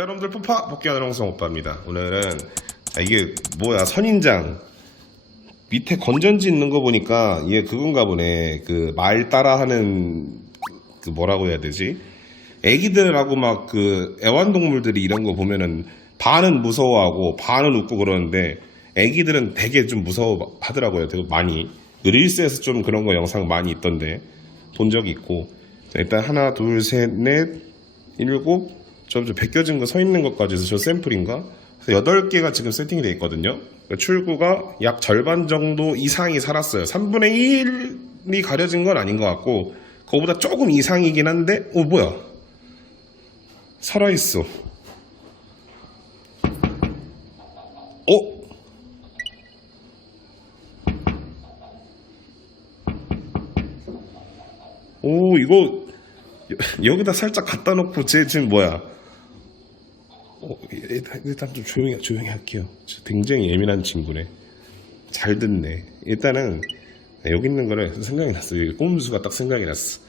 자 여러분들 푸파 복귀하는 홍성 오빠입니다. 오늘은 자, 이게 뭐야 선인장 밑에 건전지 있는 거 보니까 얘 그건가 보네 그 말 따라하는 그 뭐라고 해야 되지? 애기들하고 막 그 애완동물들이 이런 거 보면은 반은 무서워하고 반은 웃고 그러는데 애기들은 되게 좀 무서워하더라고요. 되게 많이 그 릴스에서 좀 그런 거 영상 많이 있던데 본 적이 있고 자, 일단 하나 둘 셋 넷 일곱 저, 저 벗겨진 거 서 있는 것까지 해서 저 샘플인가? 그래서 여덟 개가 지금 세팅이 돼 있거든요. 그러니까 출구가 약 절반 정도 이상이 살았어요. 3분의 1이 가려진 건 아닌 것 같고, 그거보다 조금 이상이긴 한데, 어, 뭐야? 살아있어. 어? 오, 이거, 여- 여기다 살짝 갖다 놓고 쟤 지금 뭐야? 어, 일단, 일단 좀 조용히 조용히 할게요. 저 굉장히 예민한 친구네. 잘 듣네. 일단은 여기 있는 거를 생각이 났어. 여기 꼼수가 딱 생각이 났어.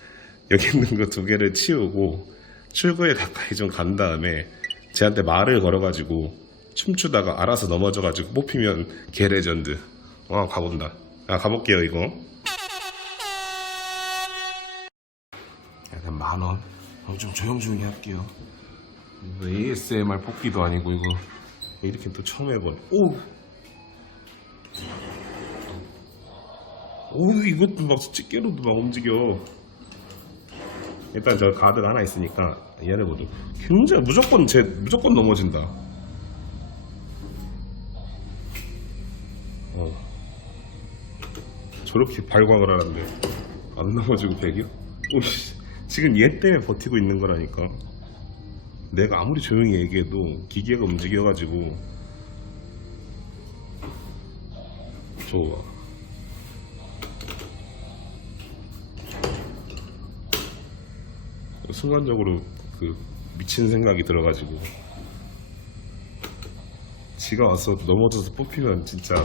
여기 있는 거 두 개를 치우고 출구에 가까이 좀 간 다음에 쟤한테 말을 걸어가지고 춤추다가 알아서 넘어져가지고 뽑히면 개레전드. 와 가본다. 아 가볼게요 이거. 약간 만 원. 어, 좀 조용조용히 할게요. 이거 ASMR 뽑기도 아니고 이거 이렇게 또 처음 해본. 오. 오 이것도 막 집게로도 막 움직여. 일단 저 가드가 하나 있으니까 얘네 모두 굉장히 무조건 제 무조건 넘어진다. 어. 저렇게 발광을 하는데 안 넘어지고 백이요? 오씨 지금 얘 때문에 버티고 있는 거라니까. 내가 아무리 조용히 얘기해도 기계가 움직여가지고 좋아. 순간적으로 그 미친 생각이 들어가지고 지가 와서 넘어져서 뽑히면 진짜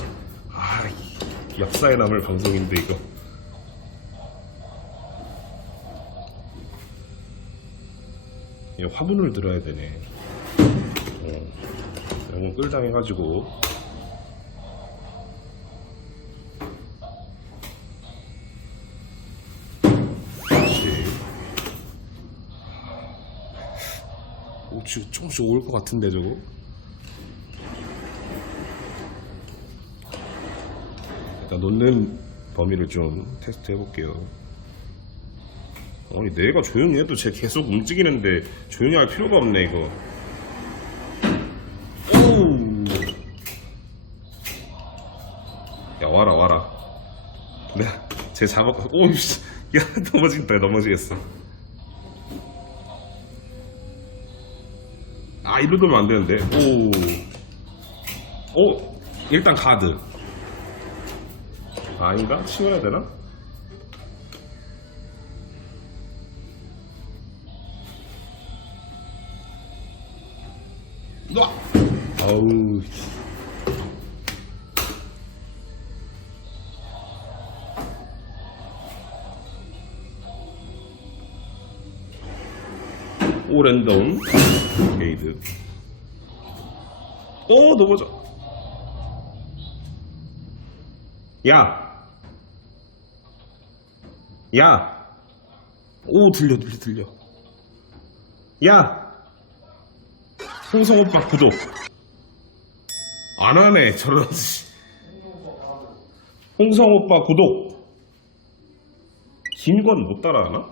아 이- 역사에 남을 방송인데 이거 이거 화분을 들어야 되네. 어, 영혼 끌당해가지고. 오, 지금 조금씩 올 것 같은데, 저거? 일단 놓는 범위를 좀 테스트 해볼게요. 아니 내가 조용히 해도 쟤 계속 움직이는데 조용히 할 필요가 없네 이거. 야 와라 와라. 내가 쟤 잡아 오우 씨. 야 넘어진다 넘어지겠어. 아 이러면 안 되는데. 오오 일단 가드. 아닌가? 치워야 되나? 아우. 오랜다운 게이드. 오, 넘어져. 야! 야! 오, 들려, 들려, 들려. 야! 홍성 오빠 구독. 안 하네, 저런, 씨. 홍성 오빠 구독. 김건 못 따라하나?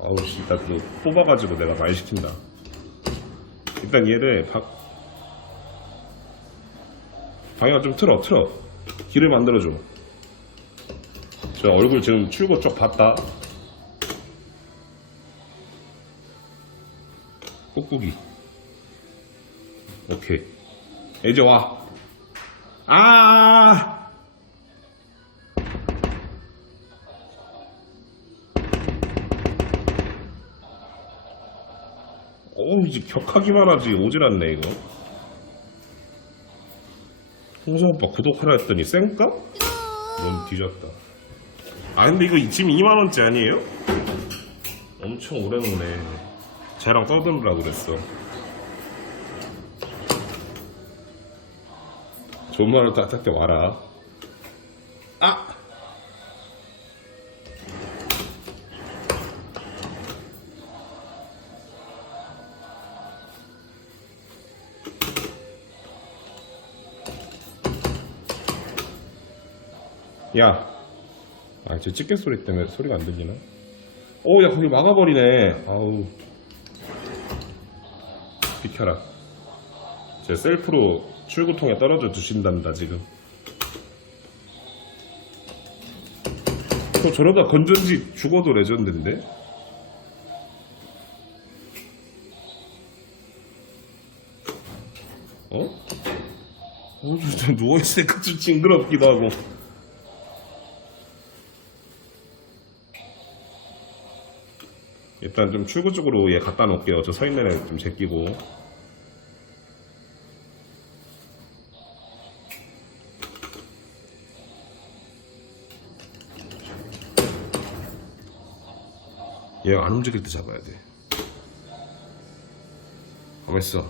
아우, 씨, 일단 또 뽑아가지고 내가 말 시킨다. 일단 얘를 박, 방향 좀 틀어, 틀어. 길을 만들어줘. 저 얼굴 지금 출구 쪽 봤다. 꾹꾹이. 오케이. 이제 와. 아! 어우, 이제 격하기만 하지. 오질 않네, 이거. 홍성 오빠 구독하라 했더니 쌩까? 너무 뒤졌다. 아, 근데 이거 지금 2만원째 아니에요? 엄청 오래 노네. 쟤랑 떠들으라 그랬어. 존말로 딱딱대 와라. 아! 야! 아, 저 집게 소리 때문에 소리가 안 들리나? 오, 야, 거기 막아버리네. 아우. 비켜라. 제 셀프로 출구통에 떨어져 두신단다, 지금. 저 저러다 건전지 죽어도 레전드인데? 어? 어, 저 누워있으니까 좀 징그럽기도 하고. 일단 좀 출구 쪽으로 얘 갖다 놓을게요. 저 서 있는 애좀 제끼고. 얘가 안 움직일 때 잡아야 돼. 가만 있어.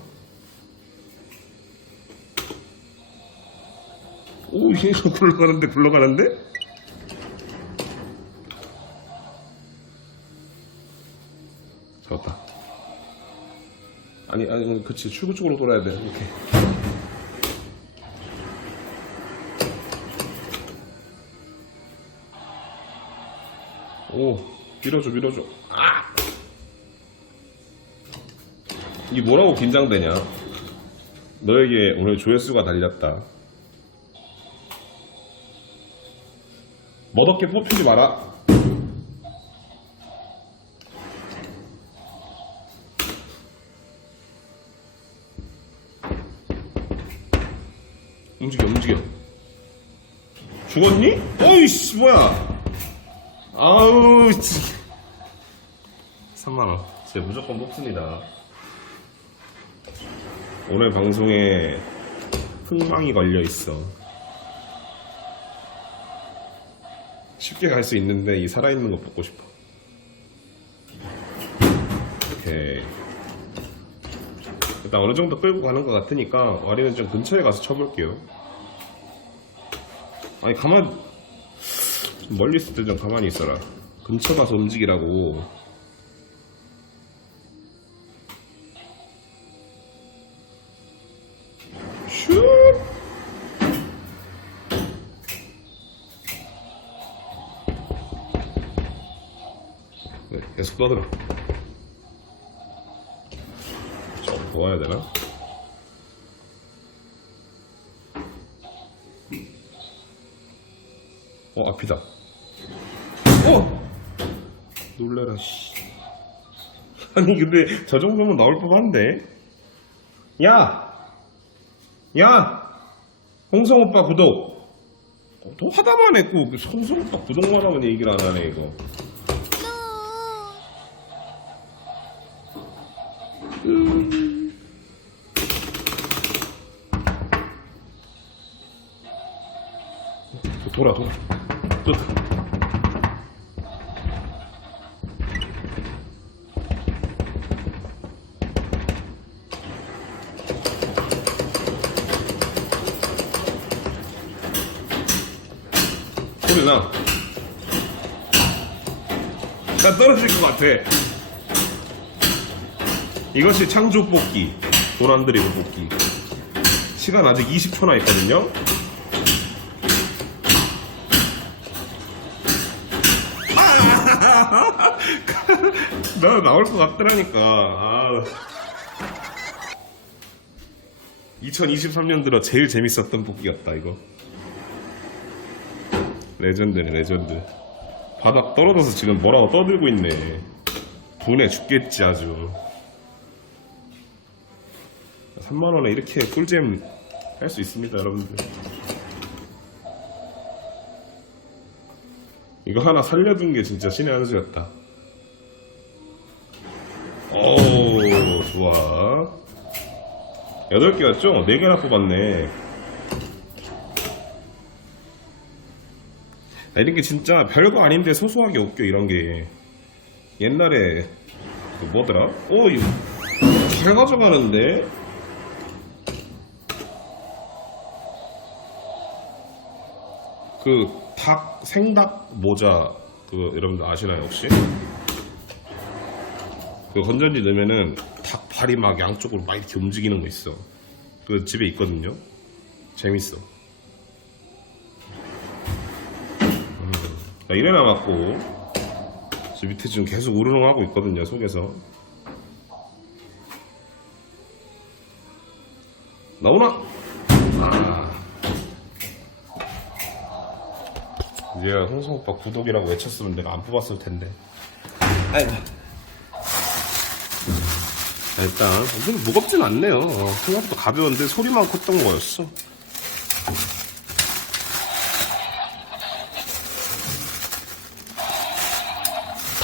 오, 얘가 굴러가는데, 굴러가는데? 잡았다. 아니, 아니, 그치. 출구 쪽으로 돌아야 돼. 이렇게. 오, 밀어줘, 밀어줘. 아! 이 뭐라고 긴장되냐? 너에게 오늘 조회수가 달렸다. 멋없게 뽑히지 마라. 움직여, 움직여. 죽었니? 어이씨, 뭐야. 아우, 씨. 3만원. 제 무조건 뽑습니다. 오늘 방송에 흥망이 걸려있어. 쉽게 갈 수 있는데 이 살아있는 거 뽑고 싶어. 오케이. 일단 어느 정도 끌고 가는 것 같으니까 와리는 좀 근처에 가서 쳐볼게요. 아니 가만 좀 멀리 있을 때 좀 가만히 있어라. 근처 가서 움직이라고. 슛! 네, 계속 떠들어. 좀 도와야 되나? 어, 앞이다. 어! 놀래라, 씨. 아니, 근데 저 정도면 나올 법한데? 야! 야! 홍성 오빠 구독! 어, 또 하다만 했고, 그 홍성 오빠 구독만 하면 얘기를 안 하네, 이거. 돌아, 돌아. 또. 소리 나. 나 떨어질 것 같아. 이것이 창조 뽑기. 도란드리고 뽑기. 시간 아직 20초나 있거든요. 나 나올 것 같더라니까. 아. 2023년 들어 제일 재밌었던 뽑기였다 이거. 레전드네 레전드. 바닥 떨어져서 지금 뭐라고 떠들고 있네. 분해 죽겠지 아주. 3만 원에 이렇게 꿀잼 할 수 있습니다 여러분들. 이거 하나 살려둔 게 진짜 신의 한 수였다. 오, 좋아. 8개였죠? 4개나 뽑았네. 이런 게 진짜 별거 아닌데 소소하게 웃겨, 이런 게. 옛날에, 그 뭐더라? 오, 이거 잘 가져가는데? 그 닭 생닭 모자 그거 여러분들 아시나요 혹시? 그 건전지 넣으면은 닭 발이 막 양쪽으로 막 이렇게 움직이는 거 있어. 그 집에 있거든요. 재밌어. 나 이래놔갖고 저 밑에 지금 계속 우르릉 하고 있거든요 속에서. 나오나? 아. 얘가 홍성 오빠 구독이라고 외쳤으면 내가 안 뽑았을 텐데. 아이고. 아, 일단 무겁진 않네요. 어, 생각보다 가벼운데 소리만 컸던 거였어.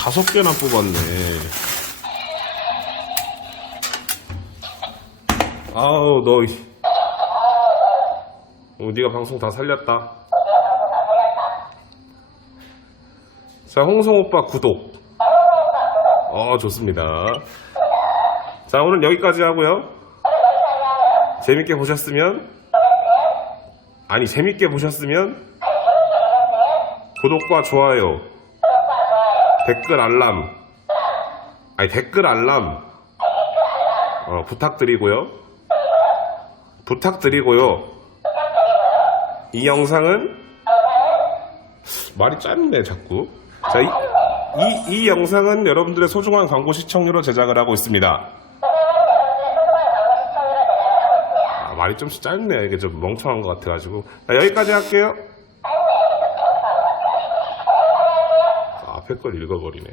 다섯 개나 뽑았네. 아우 너. 이- 어, 네가 방송 다 살렸다. 자 홍성 오빠 구독. 어 좋습니다. 자, 오늘 여기까지 하고요. 재밌게 보셨으면, 아니, 재밌게 보셨으면, 구독과 좋아요, 댓글 알람, 아니, 댓글 알람, 어, 부탁드리고요. 부탁드리고요. 이 영상은, 말이 짧네, 자꾸. 자, 이, 이, 이 영상은 여러분들의 소중한 광고 시청료로 제작을 하고 있습니다. 아, 말이 좀씩 짧네. 이게 좀 멍청한 것 같아가지고. 자, 여기까지 할게요. 앞에 걸 읽어버리네.